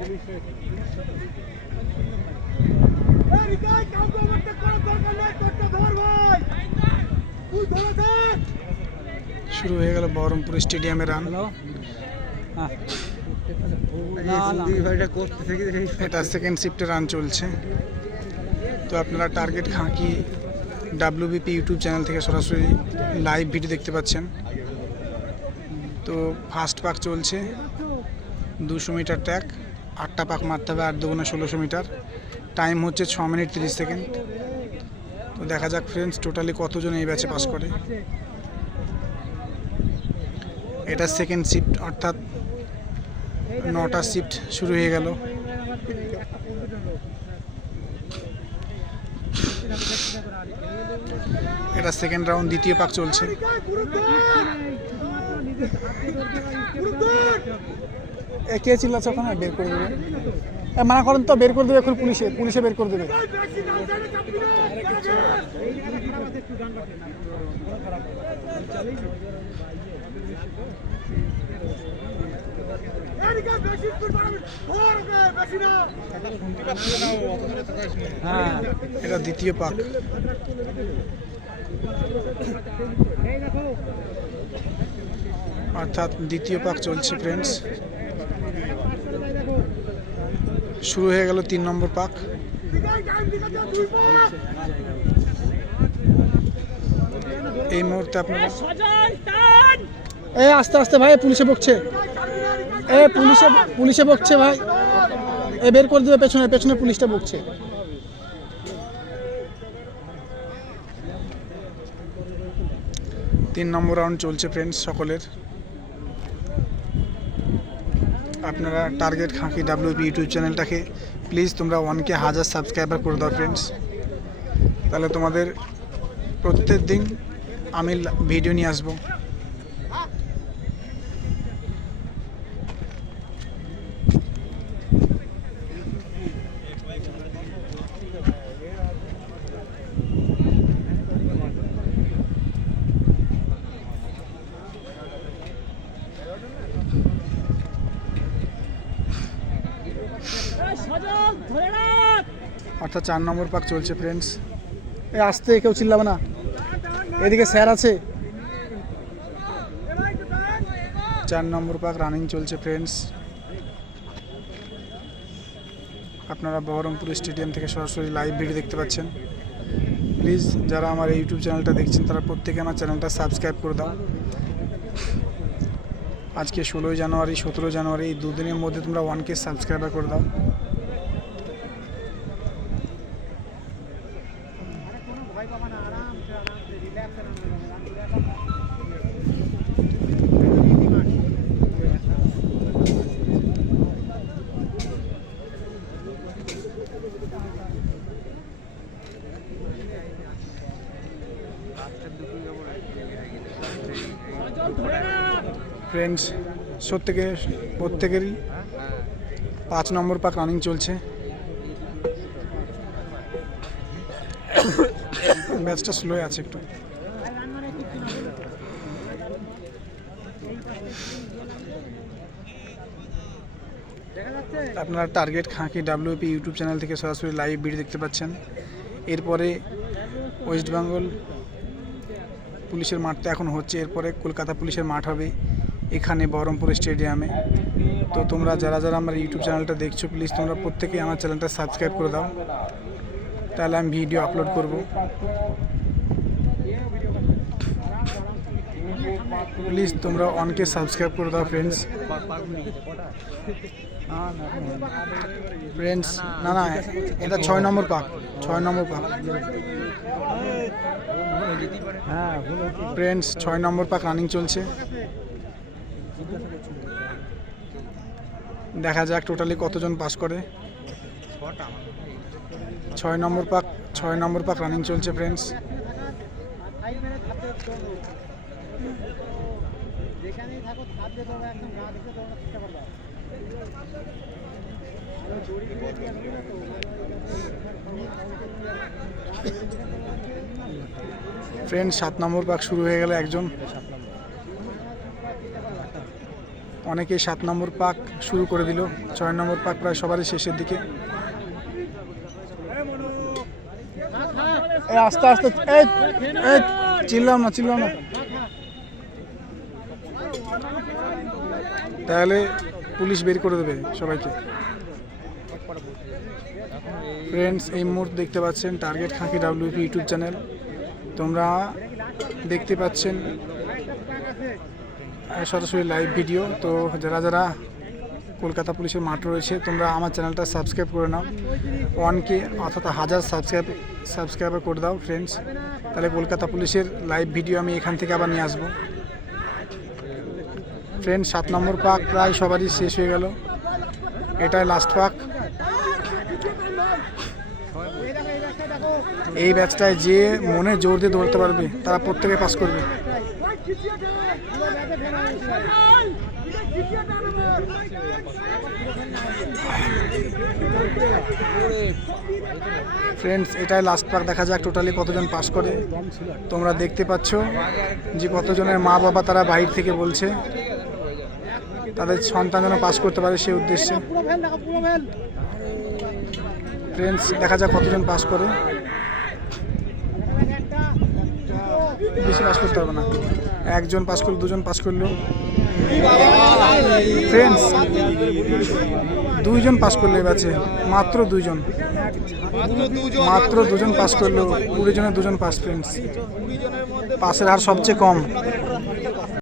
শুরু হয়ে গেল বহরমপুর স্টেডিয়ামে রান। এটা সেকেন্ড শিফটে রান চলছে। তো আপনারা টার্গেট খাঁকি WBP ইউটিউব চ্যানেল থেকে সরাসরি লাইভ ভিডিও দেখতে পাচ্ছেন। তো ফার্স্ট পাক চলছে 200 মিটার ট্র্যাক, 8টা পাক মারতে হবে, 8 দুগুণে 1600 মিটার। টাইম হচ্ছে 6 মিনিট 30 সেকেন্ড। তো দেখা যাক ফ্রেন্ডস টোটালি কতজন এই ব্যাচে পাস করে। এটা সেকেন্ড শিফট, অর্থাৎ 9টা শিফট শুরু হয়ে গেল। এটা সেকেন্ড রাউন্ড, দ্বিতীয় পাক চলছে। কে চিল্লাচ্ছে ওখানে? বের করে দেবে, মানা করেন তো, বের করে দেবে এখন, পুলিশে বের করে দেবে। এটা দ্বিতীয় পাক। অর্থাৎ দ্বিতীয় পাক চলছে ফ্রেন্ডস। শুরু হয়ে গেল 3 নম্বর পাক। এই মুহূর্তে আপনারা আস্তে আস্তে ভাই, পুলিশে বকছে, পুলিশে বকছে ভাই, বের করে দেবে, পেছনে পুলিশটা বকছে। তিন নম্বর রাউন্ড চলছে ফ্রেন্ডস সকলের। আপনারা টার্গেট খাঁকি WBP ইউটিউব চ্যানেলটাকে প্লিজ তোমরা 1K 1000 সাবস্ক্রাইবার করে দাও ফ্রেন্ডস। তাহলে তোমাদের প্রত্যেক দিন আমি ভিডিও নিয়ে আসবো। অর্থাৎ 4 নম্বর পাক চলছে ফ্রেন্ডস। আসতে কেউ চিল্লাবে না, এদিকে স্যার আছে। 4 নম্বর পাক রানিং চলছে ফ্রেন্ডস। আপনারা বহরমপুর স্টেডিয়াম থেকে সরাসরি লাইভ ভিডিও দেখতে পাচ্ছেন। প্লিজ যারা আমার ইউটিউব চ্যানেলটা দেখছেন তারা প্রত্যেকে আমার চ্যানেলটা সাবস্ক্রাইব করে দাও। আজকে 16 জানুয়ারি 17 জানুয়ারি এই দুদিনের মধ্যে তোমরা 1K সাবস্ক্রাইবার করে দাও। ফ্রেন্ডস প্রত্যেকেরই 5 নম্বর পাক রানিং চলছে। ম্যাচটা স্লো আছে একটু। আপনারা টার্গেট খাঁকি WBP ইউটিউব চ্যানেল থেকে সরাসরি লাইভ ভিডিও দেখতে পাচ্ছেন। এরপরে ওয়েস্ট বেঙ্গল পুলিশের মাঠটা এখন হচ্ছে, এরপরে কলকাতা পুলিশের মাঠ হবে এখানে বহরমপুর স্টেডিয়ামে। তো তোমরা যারা আমার ইউটিউব চ্যানেলটা দেখছো প্লিজ তোমরা প্রত্যেকেই আমার চ্যানেলটা সাবস্ক্রাইব করে দাও, তাহলে আমি ভিডিও আপলোড করব। প্লিজ তোমরা 1K সাবস্ক্রাইব করে দাও ফ্রেন্ডস। না এটা 6 নম্বর পাক, 6 নম্বর পাক ফ্রেন্ডস। 6 নম্বর পাক রানিং চলছে। দেখা যাক টোটালি কতজন পাস করে। 6 নম্বর পাক রানিং চলছে ফ্রেন্ডস। ফ্রেন্ডস 7 নম্বর পাক শুরু হয়ে গেল। একজন অনেকেই 7 নম্বর পাক শুরু করে দিল, 6 নম্বর পাক প্রায় সবারই শেষের দিকে। আস্তে আস্তে, চিল্লাও না। তাহলে পুলিশ বের করে দেবে সবাইকে। ফ্রেন্ডস, এই মুহূর্তে দেখতে পাচ্ছেন টার্গেট খাঁকি WP ইউটিউব চ্যানেল। তোমরা দেখতে পাচ্ছেন সরাসরি লাইভ ভিডিও। তো যারা কলকাতা পুলিশের মাঠ রয়েছে, তোমরা আমার চ্যানেলটা সাবস্ক্রাইব করে নাও। 1K অর্থাৎ 1000 সাবস্ক্রাইবার করে দাও ফ্রেন্ডস। তাহলে কলকাতা পুলিশের লাইভ ভিডিও আমি এখান থেকে আবার নিয়ে আসবো। ফ্রেন্ডস, 7 নম্বর পাক প্রায় সবারই শেষ হয়ে গেল, এটাই লাস্ট পাক। এই ব্যাচটায় যে মনে জোর দিয়ে দৌড়তে পারবে তারা প্রত্যেকে পাস করবে। ফ্রেন্ডস, এটাই লাস্ট পাক। দেখা যাক টোটালি কতজন পাস করে। তোমরা দেখতে পাচ্ছ যে কতজনের মা বাবা তারা বাইরে থেকে বলছে তাদের সন্তান যেন পাস করতে পারে সেই উদ্দেশ্যে। ফ্রেন্ডস, দেখা যাক কতজন পাস করে। বেশি পাস করতে হবে না, একজন পাস করলো, দুজন পাস করলো। ফ্রেন্ডস, 2জন পাস করলো এই ব্যাচে, মাত্র 2জন পাস করলো। 20 জনের 2জন পাস। ফ্রেন্ডস, পাসের হার সবচেয়ে কম।